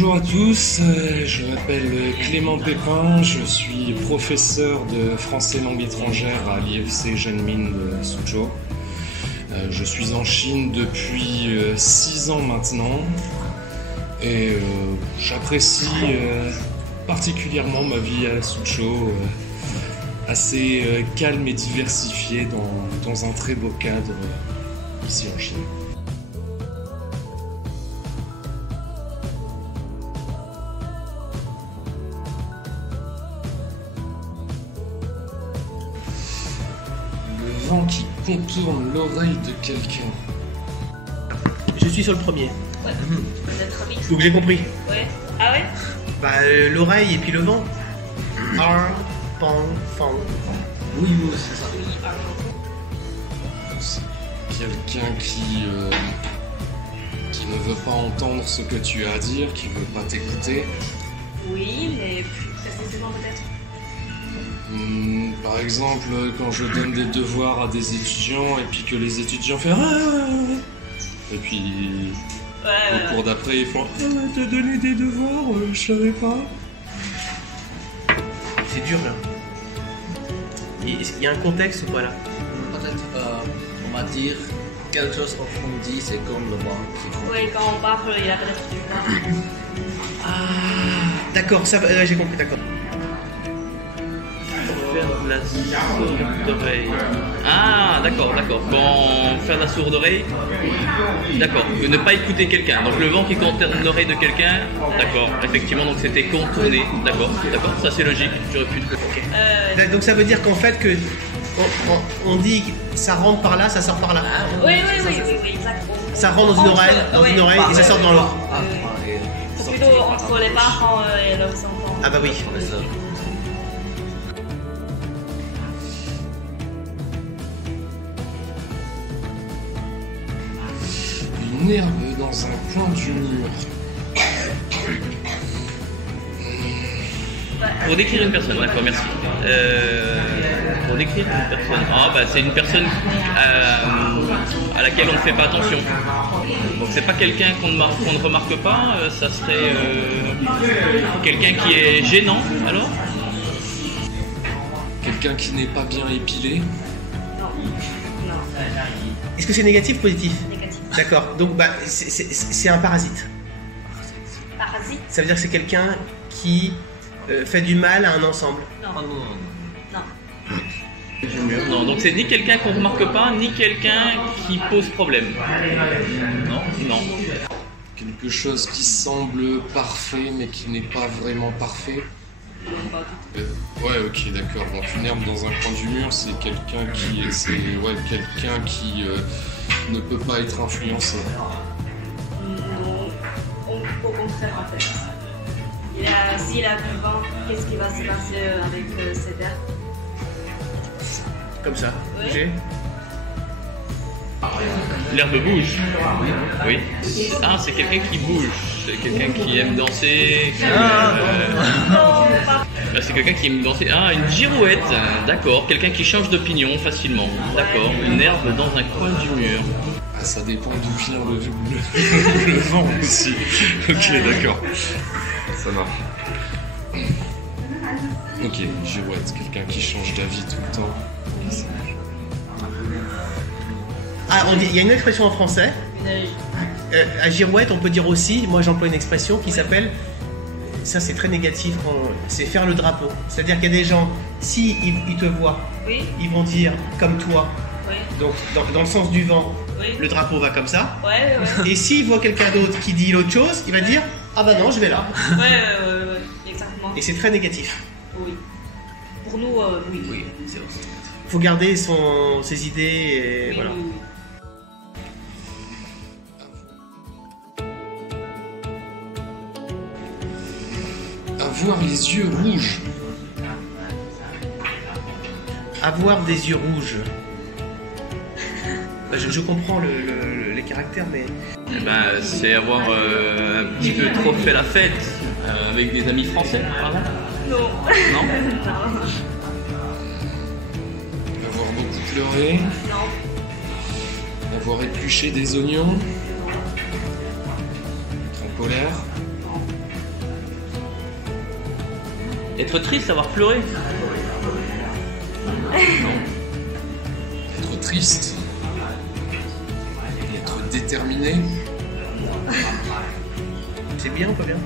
Bonjour à tous, je m'appelle Clément Pépin, je suis professeur de français langue étrangère à l'IFC Genmin de Suzhou. Je suis en Chine depuis 6 ans maintenant et j'apprécie particulièrement ma vie à Suzhou, assez calme et diversifiée dans un très beau cadre ici en Chine. Le vent qui contourne l'oreille de quelqu'un. Je suis sur le premier. Ouais, peut-être vite. Donc j'ai compris. Ouais. Ah ouais? Bah l'oreille et puis le vent. Ar, pan, fan. Oui, c'est ça. C'est quelqu'un qui ne veut pas entendre ce que tu as à dire, qui veut pas t'écouter. Oui, mais plus précisément peut-être. Par exemple, quand je donne des devoirs à des étudiants et puis que les étudiants font et puis au cours d'après ils font t'as donné des devoirs, je savais pas. C'est dur là. Il y a un contexte ou pas là? Peut-être, on va dire, quelque chose qu'on dit, c'est comme le vent qui font. Oui, quand on parle, il y a peut-être du vent. Ah, d'accord, ça va, j'ai compris, d'accord. Faire de la sourde oreille. Ah, d'accord. Quand faire de la sourde oreille, d'accord. Ne pas écouter quelqu'un. Donc le vent qui contourne l'oreille de quelqu'un, d'accord. Effectivement, donc c'était contourné, d'accord. Ça c'est logique. J'aurais pu. Okay. Donc ça veut dire qu'en fait que on dit que ça rentre par là, ça sort par là. Oui, exactement. Ça rentre dans une oreille, et ça sort dans l'autre. C'est plutôt entre les parents et leurs enfants. Ah bah oui. Une herbe dans un coin du mur. Pour décrire une personne, d'accord, merci. Pour décrire une personne, c'est une personne à laquelle on ne fait pas attention. Donc c'est pas quelqu'un qu'on ne remarque pas, ça serait quelqu'un qui est gênant, alors. Quelqu'un qui n'est pas bien épilé. Non. Est-ce que c'est négatif ou positif? Négatif. D'accord, donc bah, c'est un parasite. Parasite? Ça veut dire que c'est quelqu'un qui fait du mal à un ensemble. Non. Non, donc c'est ni quelqu'un qu'on ne remarque pas, ni quelqu'un qui pose problème. Non. Quelque chose qui semble parfait mais qui n'est pas vraiment parfait. Ouais, ok, d'accord. Donc une herbe dans un coin du mur, c'est quelqu'un qui ne peut pas être influencé. Non. Au contraire, en fait. S'il a du vent, qu'est-ce qui va se passer avec cette herbe? Comme ça. Oui. Bouger. L'herbe bouge. Oui. Ah, c'est quelqu'un qui bouge. C'est quelqu'un qui aime danser. C'est quelqu'un qui aime danser. Ah, une girouette. D'accord. Quelqu'un qui change d'opinion facilement. D'accord. Une herbe dans un coin du mur. Ah, ça dépend d'où vient le vent aussi. Ok, d'accord. Ça marche. Ok, girouette, quelqu'un qui change d'avis tout le temps. Ah, il y a une expression en français. À girouette, on peut dire aussi, moi j'emploie une expression qui s'appelle, ça c'est très négatif, c'est faire le drapeau. C'est-à-dire qu'il y a des gens, si ils te voient, Oui. ils vont dire comme toi, Oui. donc dans le sens du vent, Oui. le drapeau va comme ça. Ouais. Et s'il voit quelqu'un d'autre qui dit l'autre chose, il va dire ah bah non, je vais là. Ouais, exactement. Et c'est très négatif. Oui. Pour nous, oui. Oui, c'est aussi. Il faut garder ses idées et Oui, voilà. oui. Avoir les yeux rouges. Avoir des yeux rouges. Je comprends les caractères, mais... C'est avoir un petit peu trop fait la fête avec des amis français, par exemple. Non. Non. Avoir beaucoup pleuré. Non. Avoir épluché des oignons. Être en colère. Être triste, savoir pleurer. Être triste. Être déterminé. C'est bien ou pas bien?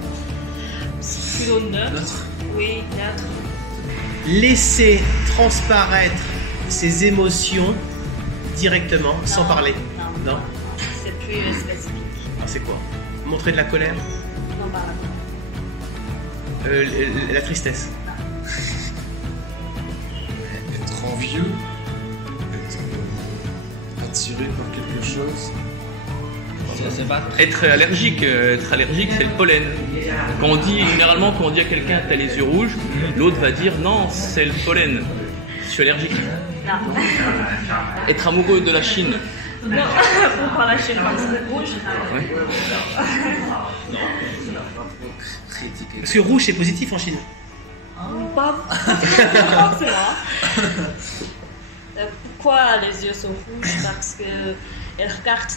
Plutôt neutre. Oui, neutre. Laisser transparaître ses émotions directement, sans parler. Non. C'est plus spécifique. Ah, c'est quoi? Montrer de la colère? Non, pas La tristesse. Être envieux. Être attiré par quelque chose. C'est pas Être allergique, c'est le pollen. Quand on dit, généralement, quand on dit à quelqu'un t'as les yeux rouges, l'autre va dire non, c'est le pollen. Je suis allergique. Non. Être amoureux de la Chine. Non, pourquoi la Chine parce que c'est rouge? Ouais. critiquer. Parce que rouge, c'est positif en Chine. Pas forcément. Pourquoi les yeux sont rouges? Parce qu'elles regardent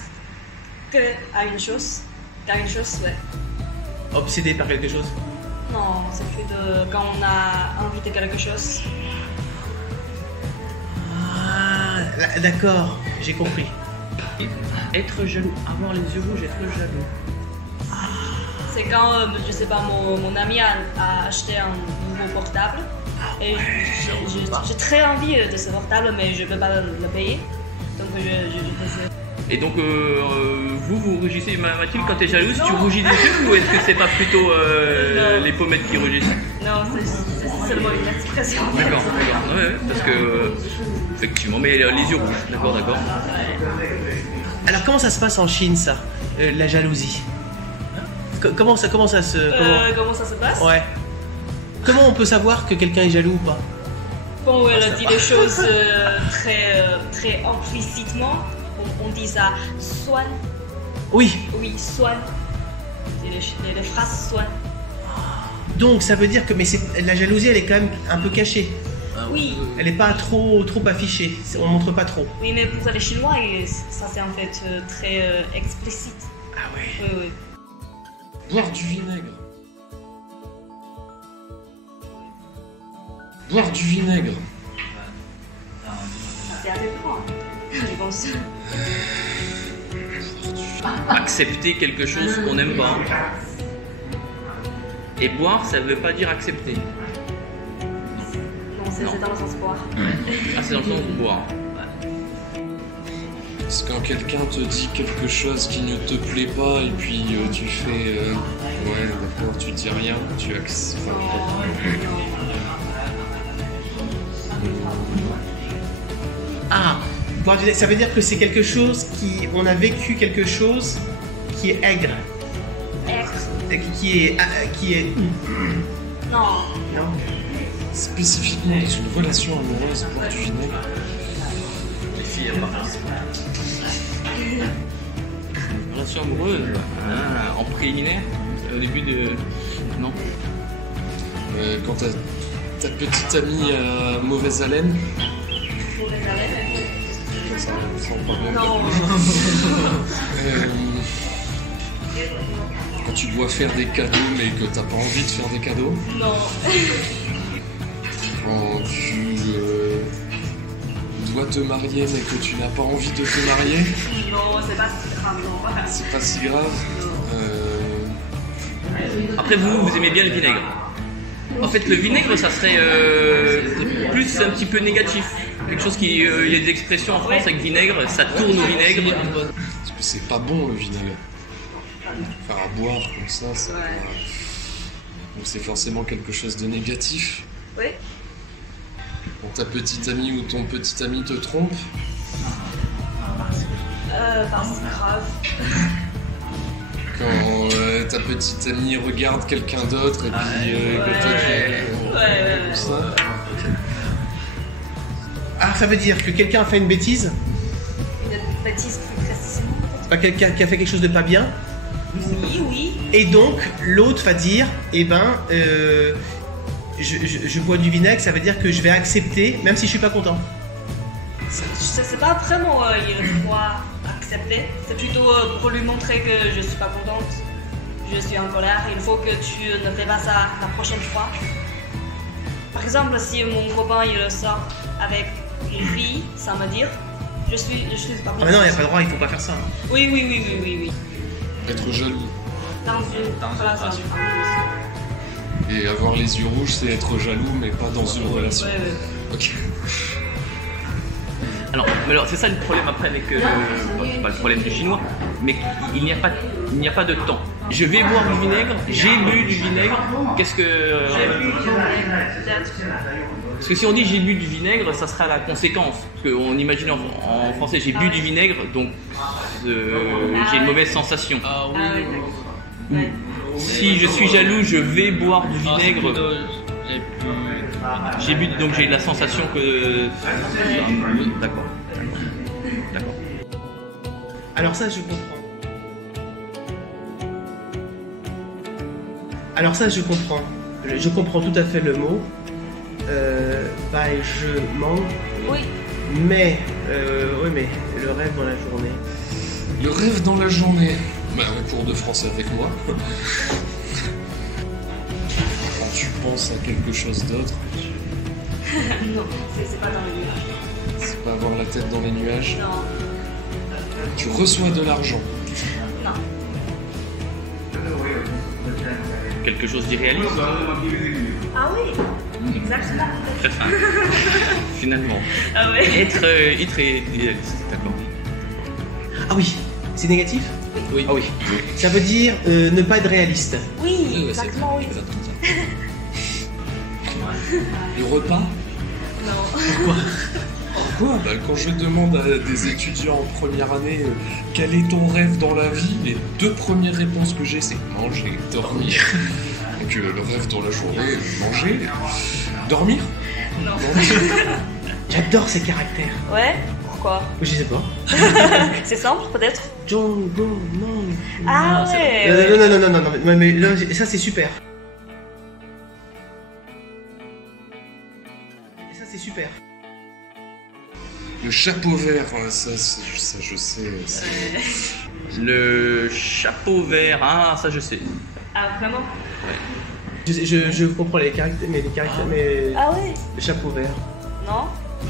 que à une chose. Qu'à une chose, ouais. Obsédé par quelque chose. Non, c'est plutôt quand on a envie de quelque chose. Ah, d'accord, j'ai compris. Être jaloux. Avoir les yeux rouges, être jaloux. C'est quand, je sais pas, mon ami a acheté un nouveau portable. Et j'ai très envie de ce portable, mais je peux pas le payer. Donc je fais ça. Et donc, vous rougissez, Mathilde, quand t'es jalouse, tu rougis des yeux ou est-ce que c'est pas plutôt les pommettes qui rougissent? Non, c'est seulement une expression. D'accord, ouais, parce que, effectivement, mais les yeux rouges, d'accord. Alors comment ça se passe en Chine, ça, la jalousie? Comment ça se... Comment ça se passe? Ouais. Comment on peut savoir que quelqu'un est jaloux ou pas? Quand elle dit des choses très implicitement, on dit ça soin. Oui. Oui, soin. C'est les phrases soin. Donc ça veut dire que la jalousie, elle est quand même un peu cachée. Oui. Elle n'est pas trop affichée. On montre pas trop. Oui, mais pour les Chinois, ça c'est en fait très explicite. Ah ouais. Oui. Boire du vinaigre. Boire du vinaigre. C'est assez grand, je pense. Accepter quelque chose qu'on n'aime pas. Et boire, ça veut pas dire accepter. Non, c'est dans le sens boire. Ah, c'est dans le sens de boire. C'est quand quelqu'un te dit quelque chose qui ne te plaît pas et puis tu fais ouais d'accord, tu dis rien, tu acceptes. Ah, boire du vinaigre, ça veut dire que c'est quelque chose on a vécu quelque chose qui est aigre. Qui est... Non. Non. Spécifiquement dans une relation amoureuse, boire du vinaigre. Les filles, elles parlent. Relation amoureuse, en préliminaire, au début de... Non. Quand ta petite amie a mauvaise haleine. Ça me semble pas bien. Non. Quand tu dois faire des cadeaux mais que t'as pas envie de faire des cadeaux. Non. Quand tu dois te marier mais que tu n'as pas envie de te marier. Non, c'est pas si grave, non. C'est pas si grave. Après, vous aimez bien le vinaigre. En fait, le vinaigre, ça serait plus un petit peu négatif. Quelque chose qui... Il y a des expressions en France avec vinaigre, ça tourne au vinaigre. Parce que c'est pas bon le vinaigre. Faire à boire comme ça, c'est donc c'est forcément quelque chose de négatif. Oui. Quand ta petite amie ou ton petit ami te trompe. Pas si grave. Quand ta petite amie regarde quelqu'un d'autre et puis que toi tu... comme ça. Ah, ça veut dire que quelqu'un a fait une bêtise? Une bêtise plus précisément. C'est pas quelqu'un qui a fait quelque chose de pas bien? Oui. Et donc, l'autre va dire, eh ben, je bois du vinaigre, ça veut dire que je vais accepter, même si je suis pas content. C'est pas vraiment il doit accepter. C'est plutôt pour lui montrer que je suis pas contente. Je suis en colère. Il faut que tu ne fais pas ça la prochaine fois. par exemple, si mon copain il sort avec une fille, ça me dire, je suis pas Ah, mais non, il n'y a pas le droit, il faut pas faire ça. Oui. Être jaloux. Dans une relation. Et avoir les yeux rouges, c'est être jaloux, mais pas dans une relation. Ouais. Ok. Alors c'est ça le problème après avec... bon, c'est pas le problème du chinois, mais il n'y a pas de temps. Je vais boire du vinaigre, j'ai bu du vinaigre, qu'est-ce que... J'ai vu peut-être. Parce que si on dit j'ai bu du vinaigre, ça sera la conséquence. Parce qu'on imagine en français j'ai bu du vinaigre, donc j'ai une mauvaise sensation. Ah oui. Ah oui, d'accord. Ouais. Si je suis jaloux, je vais boire du Ah, c'est vinaigre. plutôt, j'ai bu. J'ai bu, donc j'ai la sensation que... D'accord. Alors ça, je comprends. Alors ça, je comprends. Je comprends tout à fait le mot. Je mens. Oui. Mais, oui, mais le rêve dans la journée. Le rêve dans la journée. Bah, un cours de français avec moi. Quand tu penses à quelque chose d'autre, Non, c'est pas dans le nuage. c'est pas avoir la tête dans les nuages. Non. Tu reçois de l'argent. Non. Quelque chose d'irréaliste. Ah oui, exactement. Très fin. Finalement. Ah ouais. Être idéaliste, d'accord. Ah oui, c'est négatif? Oui. Ah oui. Ça veut dire ne pas être réaliste. Oui, Ouais, exactement, oui. c'est exactement ça. Le repas. Non. Pourquoi? Bah, quand je demande à des étudiants en première année quel est ton rêve dans la vie, les deux premières réponses que j'ai, c'est manger, dormir. Donc le rêve dans la journée, manger, dormir. Non. J'adore ces caractères. Ouais, pourquoi? Je sais pas. C'est simple, peut-être? Django, non. Ah ouais. Non, mais là, ça c'est super. Ça c'est super. Le chapeau vert, ça je sais. Le chapeau vert, ah ça je sais. Ah, vraiment? Je comprends les caractères, mais Ah ouais? le chapeau vert. Non?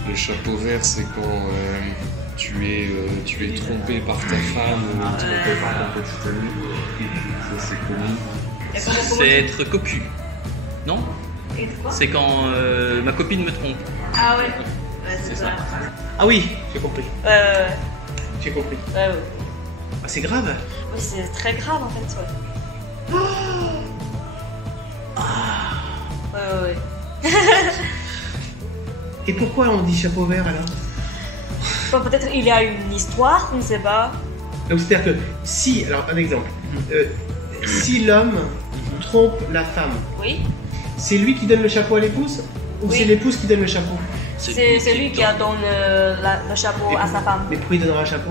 Le chapeau vert, c'est quand tu es trompé par ta femme ou trompé par ton petit ami. Ça c'est connu. Et comment C'est être cocu. Non? Et quoi? C'est quand ma copine me trompe. Ah ouais. Ouais, c'est ça. Ah oui, j'ai compris. Ouais. J'ai compris. Ouais. Ah, c'est grave. Oui, c'est très grave en fait, ouais. Ouais. Et pourquoi on dit chapeau vert alors? Bon, peut-être il y a une histoire, on ne sait pas. Donc c'est-à-dire que si, alors un exemple, si l'homme trompe la femme, Oui. c'est lui qui donne le chapeau à l'épouse ou Oui. c'est l'épouse qui donne le chapeau? C'est lui qui a donné le chapeau à sa femme. Mais pourquoi il donnera un chapeau?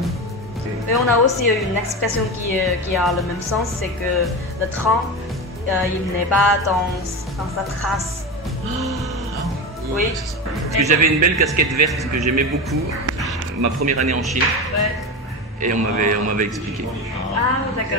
Et on a aussi une expression qui a le même sens, c'est que le train, il n'est pas dans sa trace. Oui. Parce que j'avais une belle casquette verte que j'aimais beaucoup, ma première année en Chine, Ouais. et on m'avait expliqué. Ah, d'accord.